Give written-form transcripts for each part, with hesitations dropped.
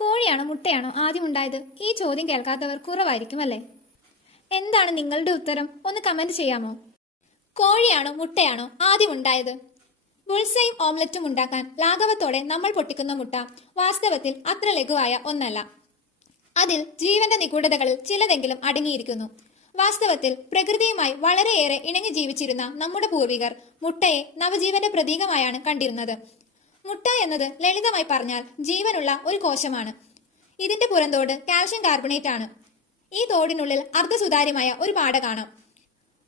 കോഴിയാണോ മുട്ടയാണോ ആദ്യം ഉണ്ടായത്? ഈ ചോദ്യം കേൾക്കാത്തവർ കുറവായിരിക്കും അല്ലേ? എന്താണ് നിങ്ങളുടെ ഉത്തരം? ഒന്ന് കമന്റ് ചെയ്യാമോ? കോഴിയാണോ മുട്ടയാണോ ആദ്യം ഉണ്ടായത്? ബുൾസയും ഓംലറ്റും ഉണ്ടാക്കാൻ ലാഘവത്തോടെ നമ്മൾ പൊട്ടിക്കുന്ന മുട്ട വാസ്തവത്തിൽ അത്ര ലഘുവായ ഒന്നല്ല. അതിൽ ജീവന്റെ നിഗൂഢതകളിൽ ചിലതെങ്കിലും അടങ്ങിയിരിക്കുന്നു. വാസ്തവത്തിൽ പ്രകൃതിയുമായി വളരെയേറെ ഇണങ്ങി ജീവിച്ചിരുന്ന നമ്മുടെ പൂർവികർ മുട്ടയെ നവജീവന്റെ പ്രതീകമായാണ് കണ്ടിരുന്നത്. മുട്ട എന്നത് ലളിതമായി പറഞ്ഞാൽ ജീവനുള്ള ഒരു കോശമാണ്. ഇതിന്റെ പുറന്തോട് കാൽഷ്യം കാർബണേറ്റ് ആണ്. ഈ തോടിനുള്ളിൽ അർദ്ധസുതാര്യമായ ഒരു പാട കാണാം.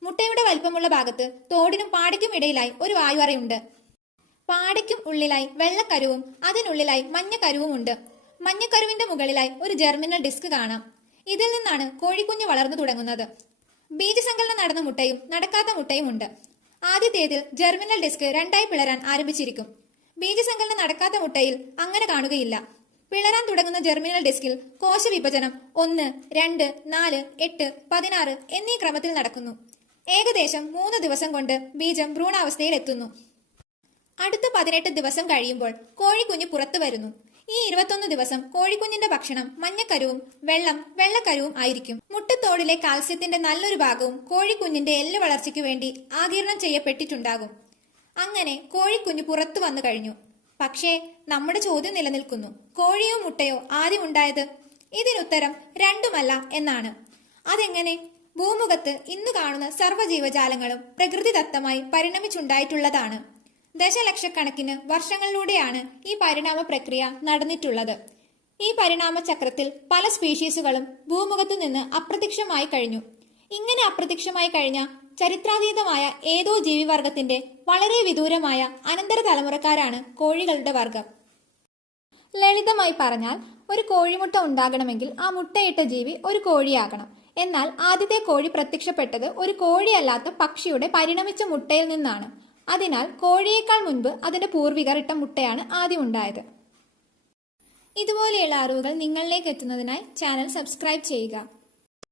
മുട്ടയുടെ വലിപ്പമുള്ള ഭാഗത്ത് തോടിനും പാടയ്ക്കും ഇടയിലായി ഒരു വായുവറയുണ്ട്. പാടയ്ക്കും ഉള്ളിലായി വെള്ളക്കരുവും അതിനുള്ളിലായി മഞ്ഞക്കരുവും ഉണ്ട്. മഞ്ഞക്കരുവിന്റെ മുകളിലായി ഒരു ജെർമിനൽ ഡിസ്ക് കാണാം. ഇതിൽ നിന്നാണ് കോഴിക്കുഞ്ഞ് വളർന്നു തുടങ്ങുന്നത്. ബീജസങ്കലനം നടന്ന മുട്ടയും നടക്കാത്ത മുട്ടയും ഉണ്ട്. ആദ്യത്തേതിൽ ജെർമിനൽ ഡിസ്ക് രണ്ടായി പിളരാൻ ആരംഭിച്ചിരിക്കും. ബീജസങ്കലനം നടക്കാത്ത മുട്ടയിൽ അങ്ങനെ കാണുകയില്ല. പിളരാൻ തുടങ്ങുന്ന ജെർമിനൽ ഡിസ്കിൽ കോശവിഭജനം 1, 2, 4, 8, 16 എന്നീ ക്രമത്തിൽ നടക്കുന്നു. ഏകദേശം 3 ദിവസം കൊണ്ട് ബീജം ഭ്രൂണാവസ്ഥയിൽ എത്തുന്നു. അടുത്ത 18 ദിവസം കഴിയുമ്പോൾ കോഴിക്കുഞ്ഞ് പുറത്തു വരുന്നു. ഈ 21 ദിവസം കോഴിക്കുഞ്ഞിന്റെ ഭക്ഷണം മഞ്ഞക്കരുവും വെള്ളക്കരുവും ആയിരിക്കും. മുട്ടത്തോടിലെ കാൽസ്യത്തിന്റെ നല്ലൊരു ഭാഗവും കോഴിക്കുഞ്ഞിന്റെ എല്ല് വളർച്ചയ്ക്ക് വേണ്ടി ആഗിരണം ചെയ്യപ്പെട്ടിട്ടുണ്ടാകും. അങ്ങനെ കോഴിക്കുഞ്ഞ് പുറത്തു വന്നു കഴിഞ്ഞു. പക്ഷേ നമ്മുടെ ചോദ്യം നിലനിൽക്കുന്നു. കോഴിയോ മുട്ടയോ ആദ്യം ഉണ്ടായത്? ഇതിനുത്തരം രണ്ടുമല്ല എന്നാണ്. അതെങ്ങനെ? ഭൂമുഖത്ത് ഇന്ന് കാണുന്ന സർവ്വജീവജാലങ്ങളും പ്രകൃതിദത്തമായി പരിണമിച്ചുണ്ടായിട്ടുള്ളതാണ്. ദശലക്ഷക്കണക്കിന് വർഷങ്ങളിലൂടെയാണ് ഈ പരിണാമ പ്രക്രിയ നടന്നിട്ടുള്ളത്. ഈ പരിണാമ ചക്രത്തിൽ പല സ്പീഷീസുകളും ഭൂമുഖത്തു നിന്ന് അപ്രത്യക്ഷമായി കഴിഞ്ഞു. ഇങ്ങനെ അപ്രത്യക്ഷമായി കഴിഞ്ഞ ചരിത്രാതീതമായ ഏതോ ജീവിവർഗത്തിന്റെ വളരെ വിദൂരമായ അനന്തര തലമുറക്കാരാണ് കോഴികളുടെ വർഗം. ലളിതമായി പറഞ്ഞാൽ, ഒരു കോഴിമുട്ട ഉണ്ടാകണമെങ്കിൽ ആ മുട്ടയിട്ട ജീവി ഒരു കോഴിയാകണം. എന്നാൽ ആദ്യത്തെ കോഴി പ്രത്യക്ഷപ്പെട്ടത് ഒരു കോഴിയല്ലാത്ത പക്ഷിയുടെ പരിണമിച്ച മുട്ടയിൽ നിന്നാണ്. അതിനാൽ കോഴിയേക്കാൾ മുൻപ് അതിന്റെ പൂർവികർ ഇട്ട മുട്ടയാണ് ആദ്യം ഉണ്ടായത്. ഇതുപോലെയുള്ള അറിവുകൾ നിങ്ങളിലേക്ക് എത്തുന്നതിനായി ചാനൽ സബ്സ്ക്രൈബ് ചെയ്യുക.